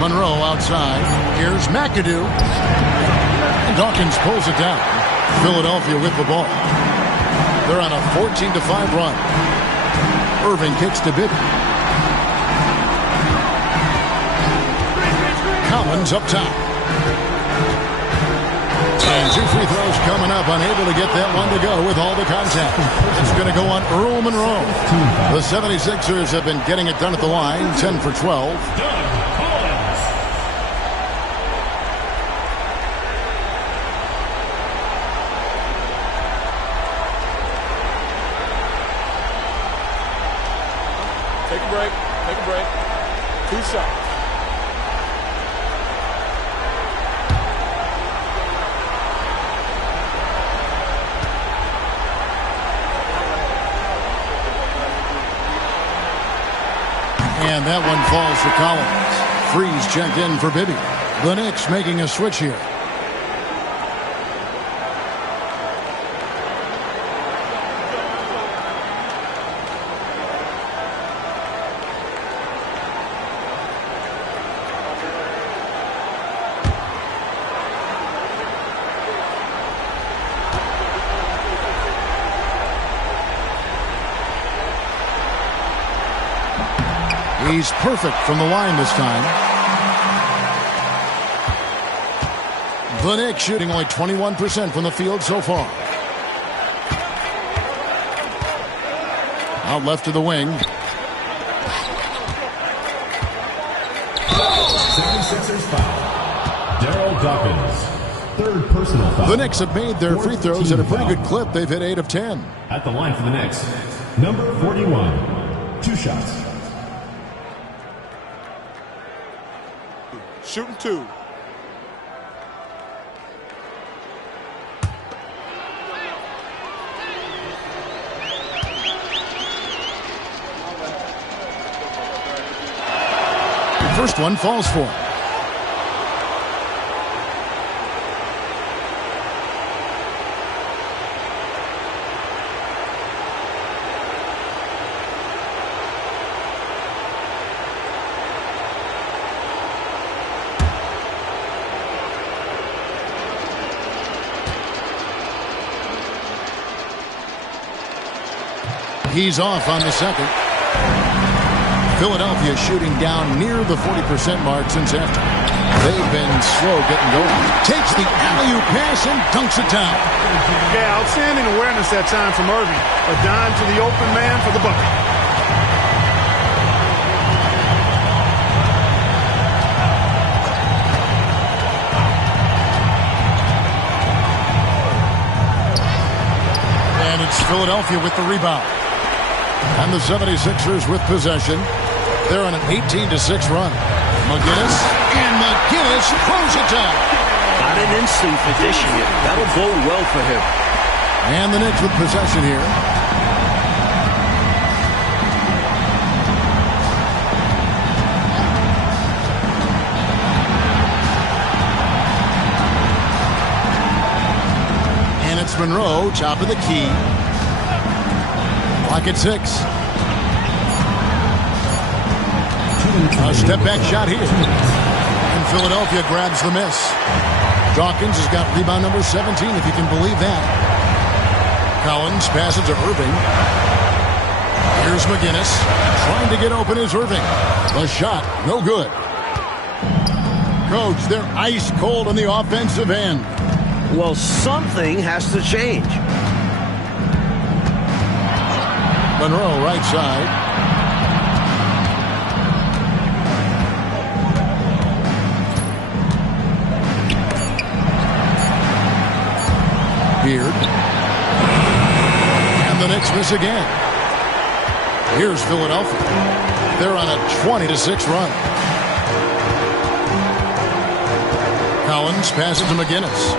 Monroe outside. Here's McAdoo. And Dawkins pulls it down. Philadelphia with the ball. They're on a 14-5 run. Irving kicks to Bibby. Collins up top. And 2 free throws coming up. Unable to get that one to go with all the contact. It's going to go on Earl Monroe. The 76ers have been getting it done at the line. 10 for 12. Take a break. Take a break. 2 shots. And that one falls for Collins. Freeze checked in for Bibby. The Knicks making a switch here. He's perfect from the line this time. The Knicks shooting only 21% from the field so far. Out left to the wing. 76ers foul. Daryl Dawkins. Third personal foul. The Knicks have made their free throws at a pretty good clip. They've hit 8 of 10. At the line for the Knicks, number 41. 2 shots. Shooting 2. The first one falls for him. He's off on the second. Philadelphia shooting down near the 40% mark since after. They've been slow getting going. Takes the alley-oop pass and dunks it down. Yeah, outstanding awareness that time from Irving. A dime to the open man for the bucket. And it's Philadelphia with the rebound. And the 76ers with possession. They're on an 18-6 run. McGinnis, and McGinnis throws it down. Got an instinct for dishing it. That'll bode well for him. And the Knicks with possession here. And it's Monroe, top of the key. Clock at 6. A step-back shot here. And Philadelphia grabs the miss. Dawkins has got rebound number 17, if you can believe that. Collins passes to Irving. Here's McGinnis. Trying to get open is Irving. The shot, no good. Coach, they're ice cold on the offensive end. Well, something has to change. Monroe, right side. Beard. And the Knicks miss again. Here's Philadelphia. They're on a 20-6 run. Collins passes to McGinnis.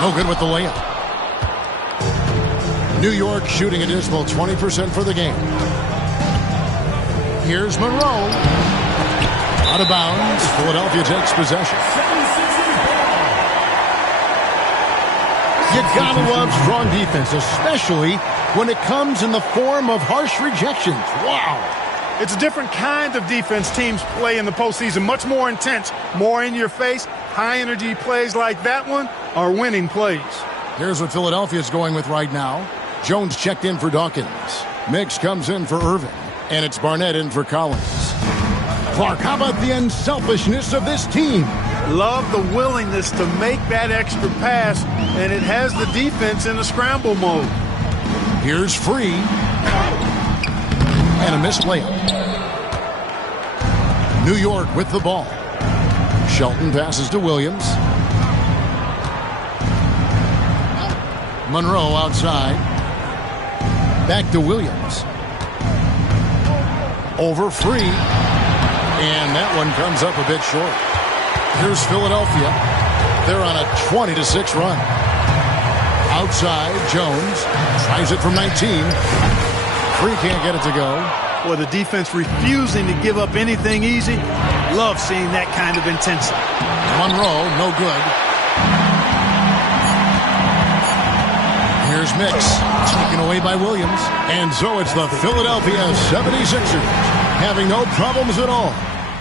No good with the layup. New York shooting a dismal 20% for the game. Here's Monroe. Out of bounds. Philadelphia takes possession. You gotta love strong defense, especially when it comes in the form of harsh rejections. Wow. It's a different kind of defense teams play in the postseason. Much more intense, more in your face. High-energy plays like that one are winning plays. Here's what Philadelphia's going with right now. Jones checked in for Dawkins. Mix comes in for Irving. And it's Barnett in for Collins. Clark, how about the unselfishness of this team? Love the willingness to make that extra pass, and it has the defense in a scramble mode. Here's Free. And a missed layup. New York with the ball. Shelton passes to Williams. Monroe outside. Back to Williams. Over Free. And that one comes up a bit short. Here's Philadelphia. They're on a 20-6 run. Outside, Jones tries it from 19. Free can't get it to go. Well, the defense refusing to give up anything easy. Love seeing that kind of intensity. Monroe, no good. Here's Mix, taken away by Williams. And so it's the Philadelphia 76ers having no problems at all.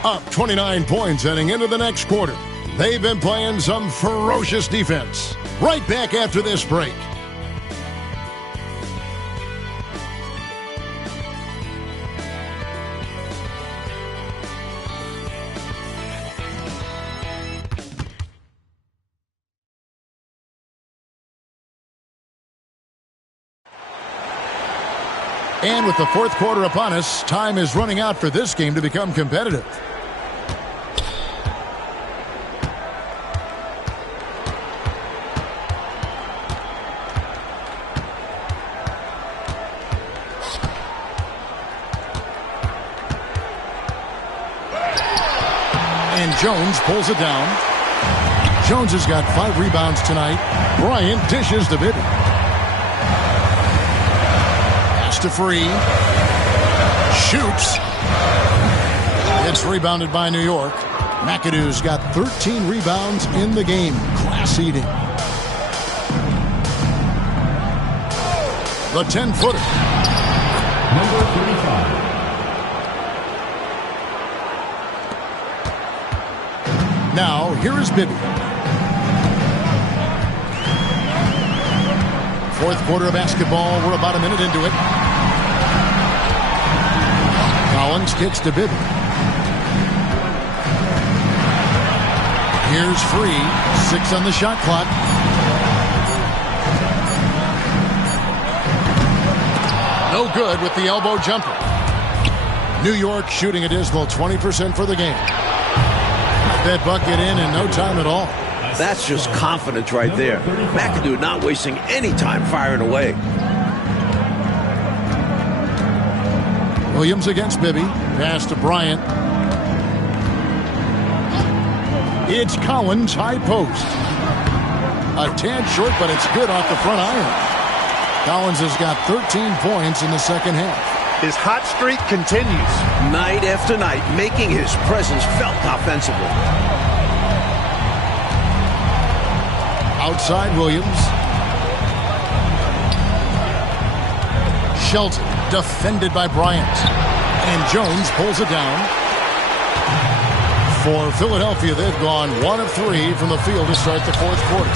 Up 29 points heading into the next quarter. They've been playing some ferocious defense. Right back after this break. And with the fourth quarter upon us, time is running out for this game to become competitive. And Jones pulls it down. Jones has got 5 rebounds tonight. Bryant dishes to Bibby. To Free. Shoots. It's rebounded by New York. McAdoo's got 13 rebounds in the game. Class eating. The 10-footer. Number 35. Now, here is Bibby. Fourth quarter of basketball. We're about a minute into it. Collins kicks to Bibby. Here's Free. 6 on the shot clock. No good with the elbow jumper. New York shooting a dismal 20% for the game. That bucket in no time at all. That's just confidence right there. McAdoo not wasting any time firing away. Williams against Bibby. Pass to Bryant. It's Collins, high post. A tad short, but it's good off the front iron. Collins has got 13 points in the second half. His hot streak continues. Night after night, making his presence felt offensively. Outside Williams. Shelton defended by Bryant. And Jones pulls it down. For Philadelphia, they've gone 1 of 3 from the field to start the fourth quarter.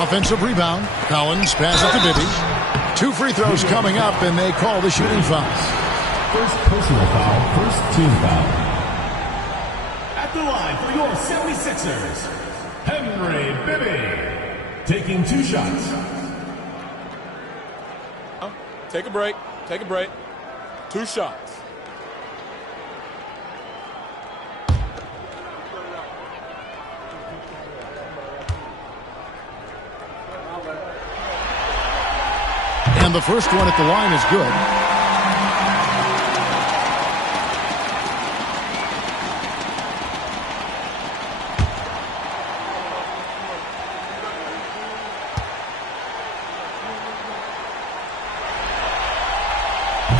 Offensive rebound. Collins passes to Bibby. 2 free throws coming up, and they call the shooting foul. First personal foul, first team foul. At the line for your 76ers, Henry Bibby, taking 2 shots. Take a break. Take a break. 2 shots. And the first one at the line is good.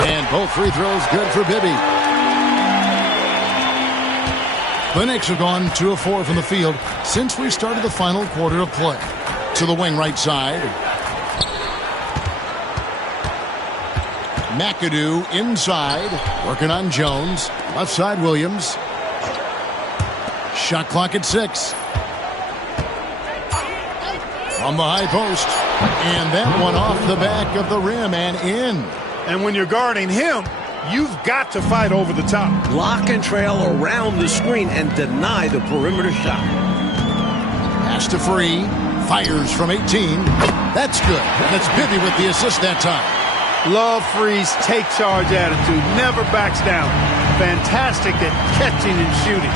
And both free throws good for Bibby. The Knicks have gone 2 of 4 from the field since we started the final quarter of play. To the wing right side. McAdoo inside, working on Jones. Left side, Williams. Shot clock at 6. From the high post. And that one off the back of the rim and in. And when you're guarding him, you've got to fight over the top. Block and trail around the screen and deny the perimeter shot. Pass to Free. Fires from 18. That's good. And it's Bibby with the assist that time. Love Free's take charge attitude. Never backs down. Fantastic at catching and shooting.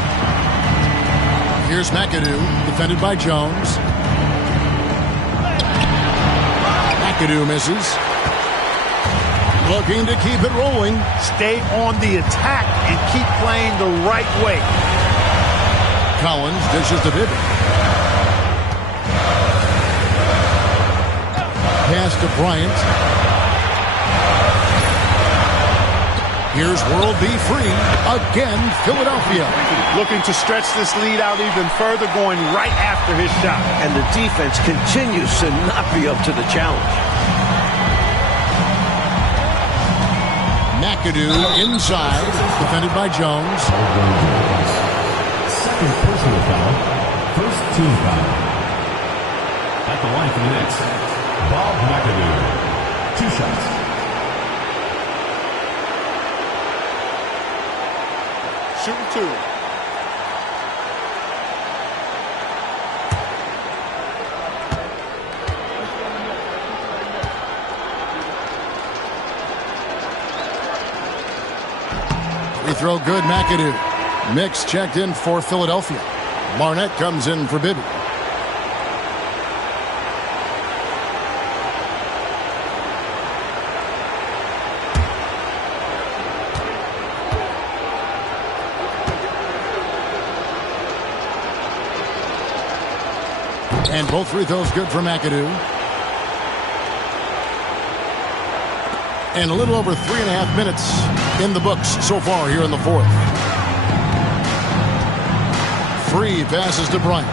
Here's McAdoo, defended by Jones. McAdoo misses. Looking to keep it rolling. Stay on the attack and keep playing the right way. Collins dishes to Bibby. Pass to Bryant. Here's World B free. Again, Philadelphia. Looking to stretch this lead out even further, going right after his shot. And the defense continues to not be up to the challenge. McAdoo inside, defended by Jones. Second personal foul, first team foul. At the line for the Knicks, Bob McAdoo. 2 shots. Shooting 2. Free throw good, McAdoo. Knicks checked in for Philadelphia. Barnett comes in for Bibby. And both free throws good for McAdoo. And a little over 3.5 minutes in the books so far here in the fourth. Free passes to Bryant.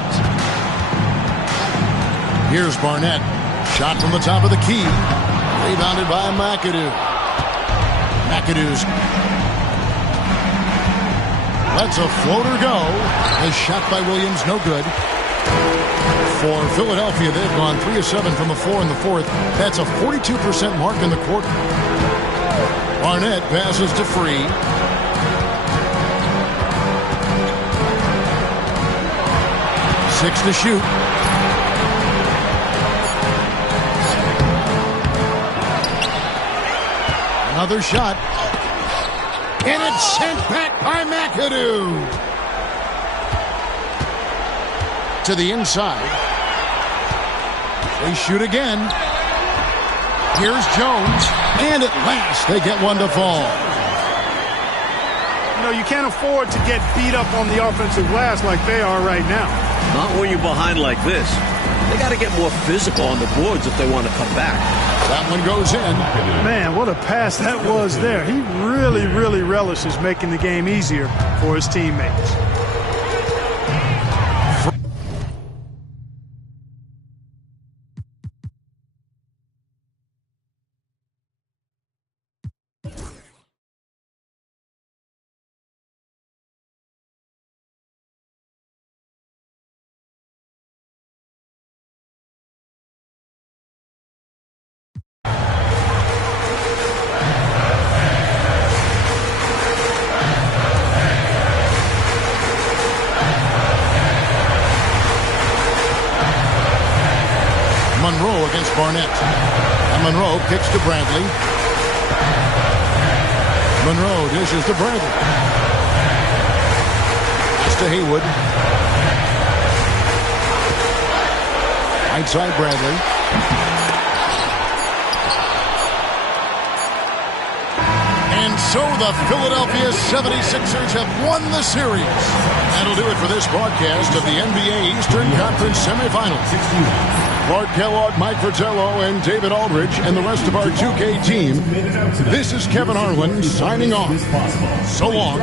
Here's Barnett. Shot from the top of the key. Rebounded by McAdoo. McAdoo's lets a floater go. A shot by Williams, no good. For Philadelphia, they've gone 3 of 7 from the floor in the fourth. That's a 42% mark in the quarter. Barnett passes to Free. Six to shoot. Another shot. And it's sent back by McAdoo. To the inside. They shoot again. Here's Jones. And at last, they get one to fall. You know, you can't afford to get beat up on the offensive glass like they are right now. Not when you're behind like this. They got to get more physical on the boards if they want to come back. That one goes in. Man, what a pass that was there. He really, really relishes making the game easier for his teammates. Garnett. And Monroe kicks to Bradley. Monroe dishes to Bradley. Pass to Haywood. Right side Bradley. And so the Philadelphia 76ers have won the series. That'll do it for this broadcast of the NBA Eastern Conference Semifinals. Clark Kellogg, Mike Fratello, and David Aldridge, and the rest of our 2K team. This is Kevin Harlan signing off. So long.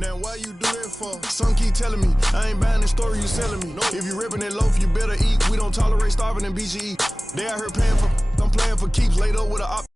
Now why you do that for? Some keep telling me I ain't buying the story you selling me. If you ripping that loaf, you better eat. We don't tolerate starving in BGE. They out here paying for, I'm playing for keeps. Laid up with a op.